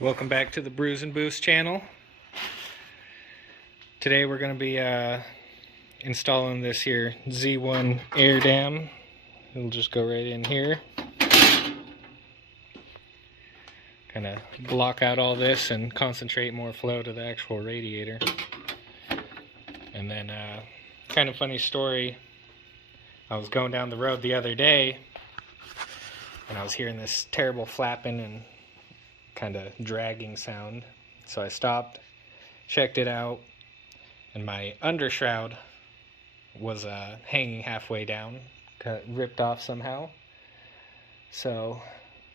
Welcome back to the Brews&Boost channel. Today we're going to be installing this here Z1 air dam. It'll just go right in here. Kind of block out all this and concentrate more flow to the actual radiator. And then kind of funny story, I was going down the road the other day and I was hearing this terrible flapping and kind of dragging sound. So I stopped, checked it out, and my undershroud was hanging halfway down, ripped off somehow. So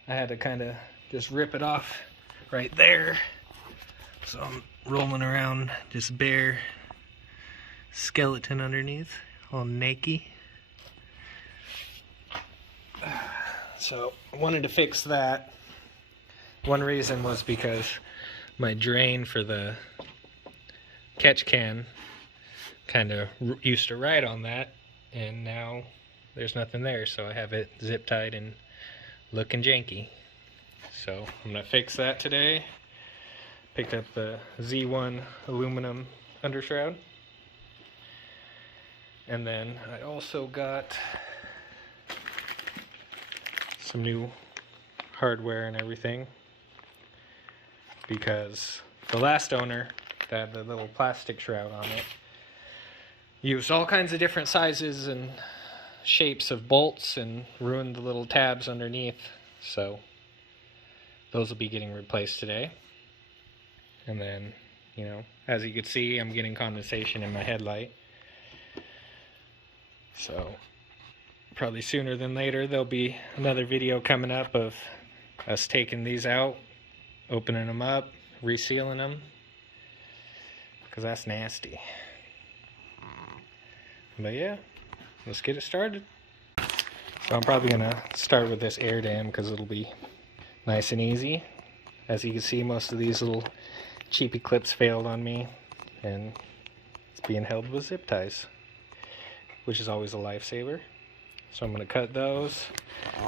I had to kind of just rip it off right there. So I'm rolling around this bare skeleton underneath, all naked. So I wanted to fix that. One reason was because my drain for the catch can kind of used to ride on that, and now there's nothing there, so I have it zip tied and looking janky. So I'm gonna fix that today. Picked up the Z1 aluminum undershroud, and then I also got some new hardware and everything, because the last owner that had the little plastic shroud on it used all kinds of different sizes and shapes of bolts and ruined the little tabs underneath. So those will be getting replaced today. And then, you know, as you can see, I'm getting condensation in my headlight. So probably sooner than later there'll be another video coming up of us taking these out, opening them up, resealing them, because that's nasty. But yeah, let's get it started. So I'm probably gonna start with this air dam because it'll be nice and easy. As you can see, most of these little cheapy clips failed on me, and it's being held with zip ties, which is always a lifesaver. So I'm gonna cut those,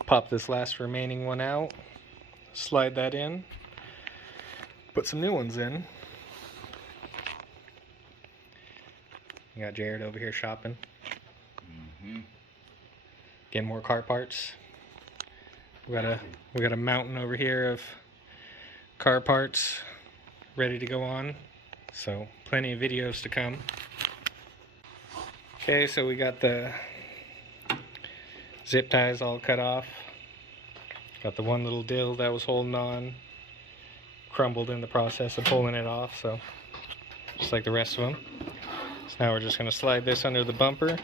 pop this last remaining one out, slide that in, put some new ones in. We got Jared over here shopping. Getting more car parts. We got a mountain over here of car parts ready to go on. So plenty of videos to come. Okay, so we got the zip ties all cut off. Got the one little dill that was holding on, crumbled in the process of pulling it off, so just like the rest of them. So now we're just going to slide this under the bumper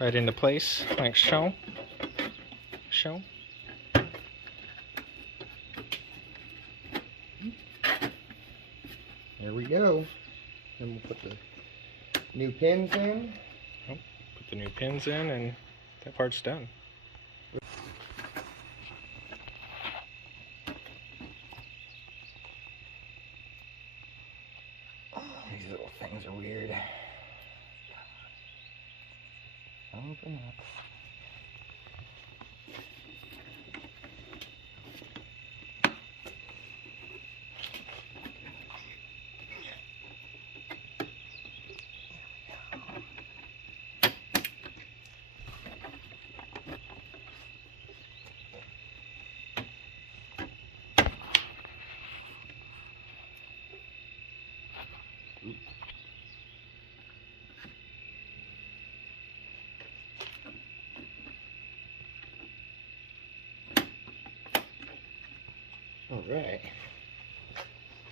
right into place like so. There we go. Then we'll put the new pins in. Put the new pins in and that part's done. These little things are weird. Open up. All right,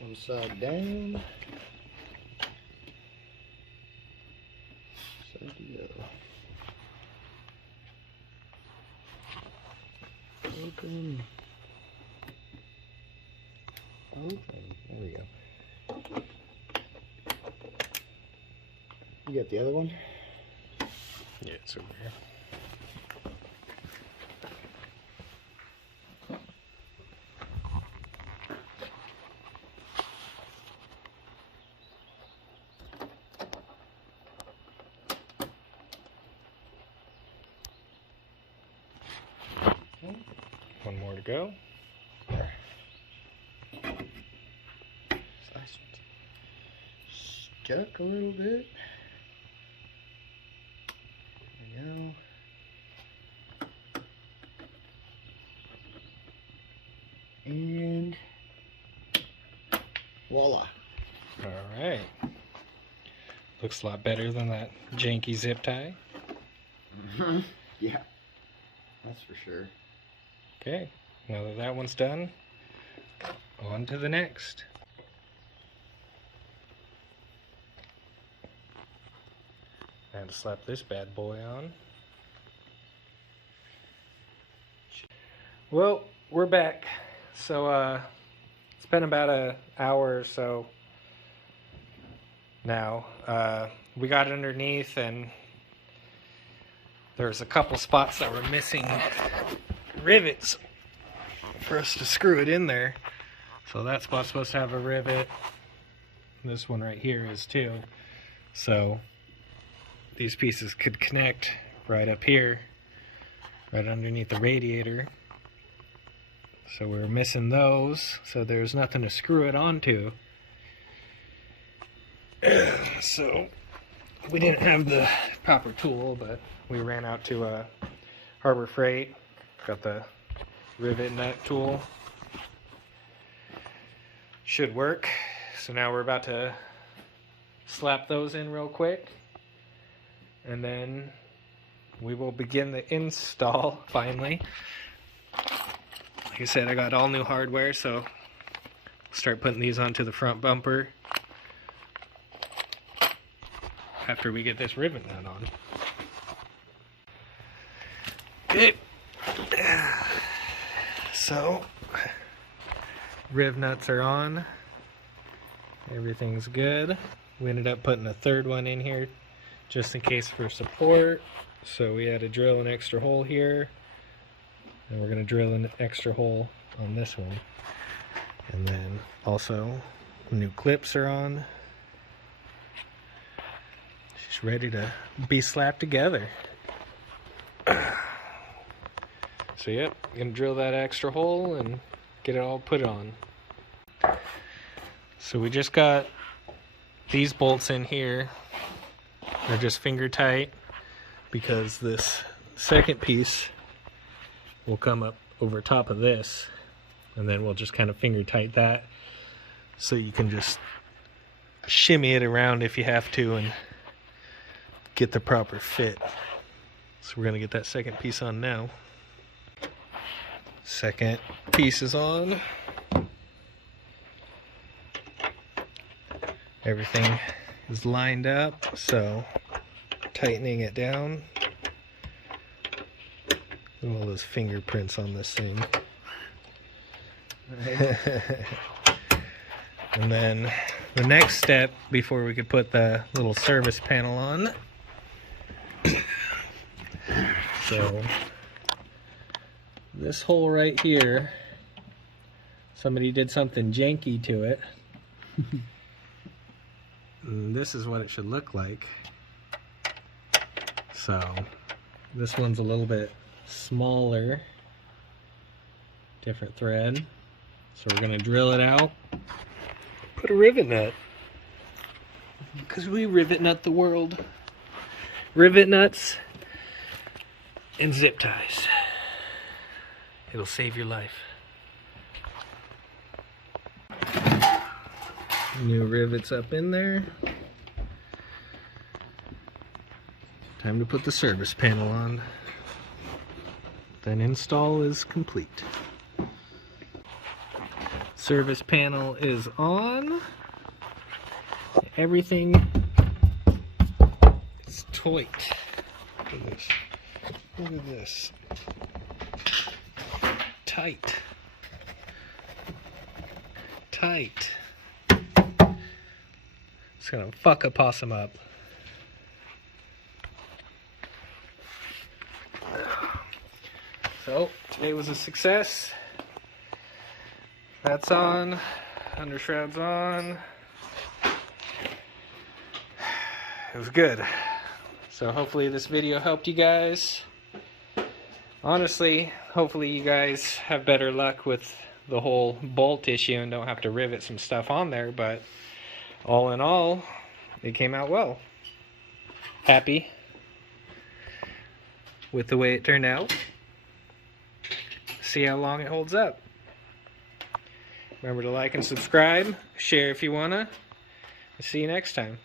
one side down, side to go. Open, open, there we go. You got the other one? Yeah, it's over here. One more to go. stuck a little bit. There we go. And voila. Alright. Looks a lot better than that janky zip tie. Yeah, that's for sure. Okay, now that that one's done, on to the next. I had to slap this bad boy on. Well, we're back. So, it's been about an hour or so now. We got underneath and there's a couple spots that were missing rivets for us to screw it in there. So that spot's supposed to have a rivet. This one right here is too. So these pieces could connect right up here, right underneath the radiator. So we're missing those, so there's nothing to screw it onto. So we didn't have the proper tool, but we ran out to Harbor Freight, got the rivet nut tool. Should work. So now we're about to slap those in real quick, and then we will begin the install finally. Like I said, I got all new hardware, so start putting these onto the front bumper after we get this rivet nut on. Okay. So, riv nuts are on. Everything's good. We ended up putting a third one in here just in case for support. So we had to drill an extra hole here. And we're going to drill an extra hole on this one. And then also, new clips are on. She's ready to be slapped together. So yep, going to drill that extra hole and get it all put on. So we just got these bolts in here. They're just finger tight because this second piece will come up over top of this, and then we'll just kind of finger tight that so you can just shimmy it around if you have to and get the proper fit. So we're going to get that second piece on now. Second piece is on. Everything is lined up, so tightening it down. Look at all those fingerprints on this thing. And then the next step before we could put the little service panel on. So this hole right here, somebody did something janky to it. And this is what it should look like. So this one's a little bit smaller, different thread. So we're gonna drill it out, put a rivet nut, because we rivet nut the world. Rivet nuts and zip ties. It'll save your life. New rivets up in there. Time to put the service panel on. Then install is complete. Service panel is on. Everything is tight. Look at this. Look at this. Tight. Tight. It's gonna fuck a possum up. So, today was a success. That's on. Undershroud's on. It was good. So hopefully this video helped you guys. Honestly, hopefully you guys have better luck with the whole bolt issue and don't have to rivet some stuff on there, but all in all, it came out well. Happy with the way it turned out. See how long it holds up. Remember to like and subscribe, share if you wanna. See you next time.